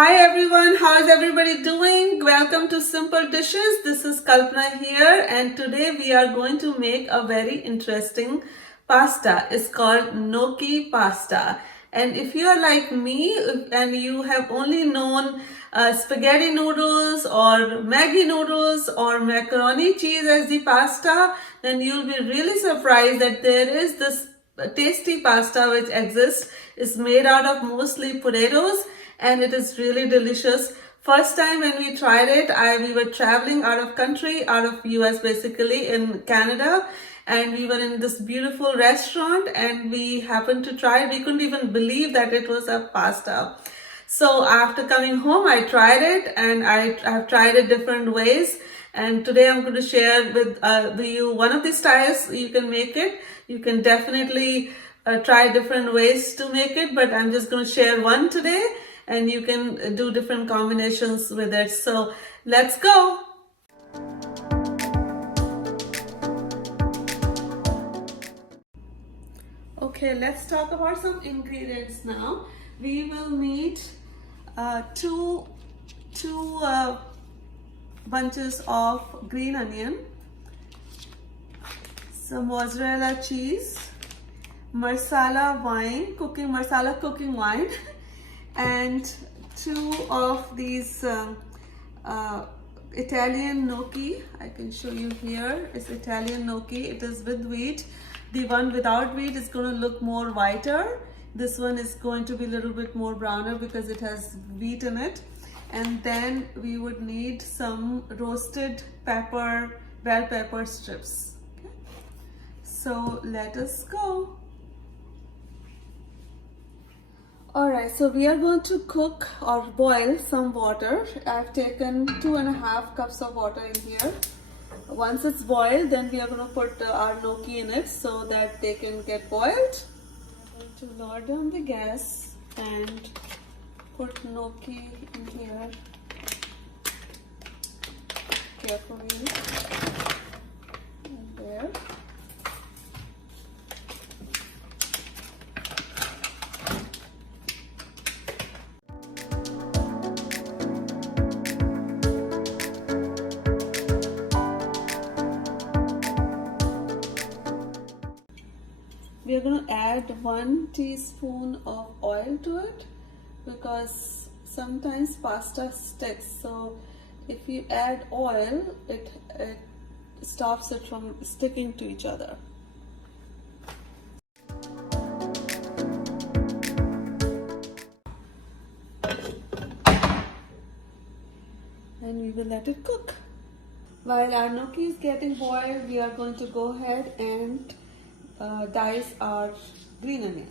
Hi everyone, how is everybody doing? Welcome to Simple Dishes. This is Kalpana here and today we are going to make a very interesting pasta. It's called Gnocchi Pasta. And if you are like me and you have only known spaghetti noodles or Maggi noodles or macaroni cheese as the pasta, then you'll be really surprised that there is this tasty pasta which exists. Is made out of mostly potatoes and it is really delicious. First time when we tried it, we were traveling out of country, out of US basically, in Canada, and we were in this beautiful restaurant and we happened to try it. We couldn't even believe that it was a pasta. So after coming home, I tried it and I've tried it different ways. And today I'm going to share with you one of the styles you can make it. You can definitely try different ways to make it, but I'm just going to share one today and you can do different combinations with it. So let's go. Okay, let's talk about some ingredients now. We will need two bunches of green onion, some mozzarella cheese, marsala wine, cooking wine, and two of these Italian gnocchi. I can show you here. It's Italian gnocchi. It is with wheat. The one without wheat is going to look more whiter. This one is going to be a little bit more browner because it has wheat in it. And then we would need some roasted pepper, bell pepper strips. Okay. So let us go. Alright, so we are going to cook or boil some water. I've taken 2.5 cups of water in here. Once it's boiled, then we are going to put our gnocchi in it so that they can get boiled. I'm going to lower down the gas and put gnocchi in here carefully. And there. We are going to add 1 teaspoon of oil to it because sometimes pasta sticks. So if you add oil, it stops it from sticking to each other. And we will let it cook. While our gnocchi is getting boiled, we are going to go ahead and dice our green onion.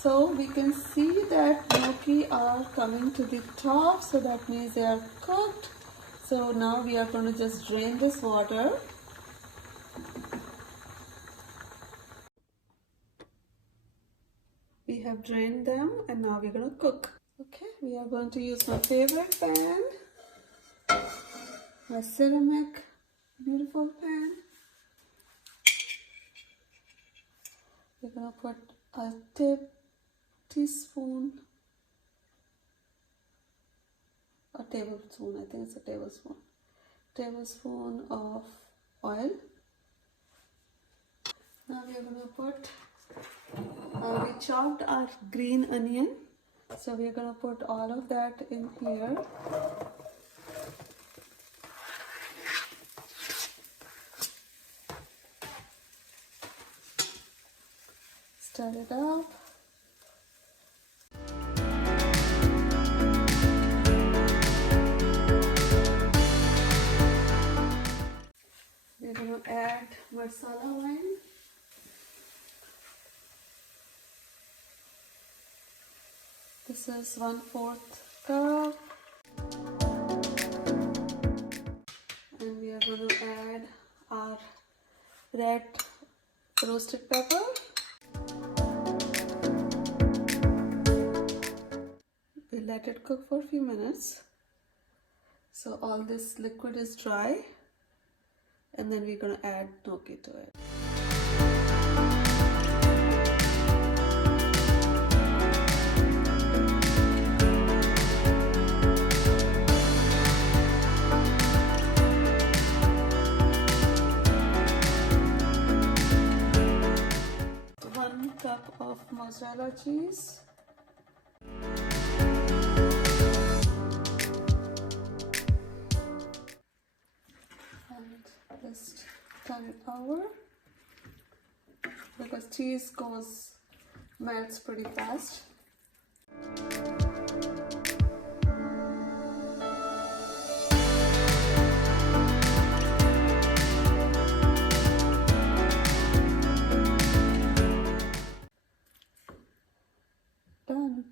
So we can see that gnocchi are coming to the top, so that means they are cooked. So now we are going to just drain this water. We have drained them and now we're going to cook. Okay, we are going to use my favorite pan, my ceramic beautiful pan. We're going to put a tablespoon of oil. Now we are going to put we chopped our green onion, so we are going to put all of that in here. Stir it up. We're going to add marsala wine. This is 1/4 cup. And we are going to add our red roasted pepper. let it cook for a few minutes. So all this liquid is dry, and then we're gonna add gnocchi to it. One cup of mozzarella cheese. And just turn it over because cheese melts pretty fast. Done.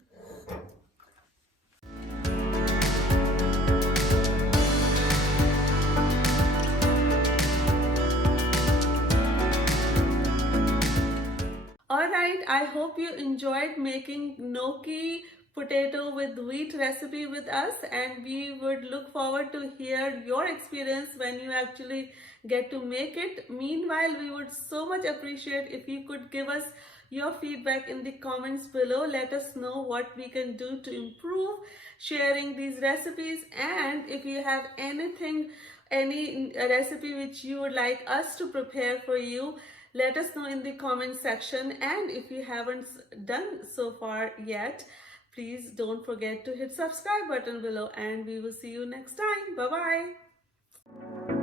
Alright, I hope you enjoyed making gnocchi potato with wheat recipe with us, and we would look forward to hear your experience when you actually get to make it. Meanwhile, we would so much appreciate if you could give us your feedback in the comments below. Let us know what we can do to improve sharing these recipes, and if you have any recipe which you would like us to prepare for you, let us know in the comment section. And if you haven't done so far yet, please don't forget to hit subscribe button below, and we will see you next time. Bye bye.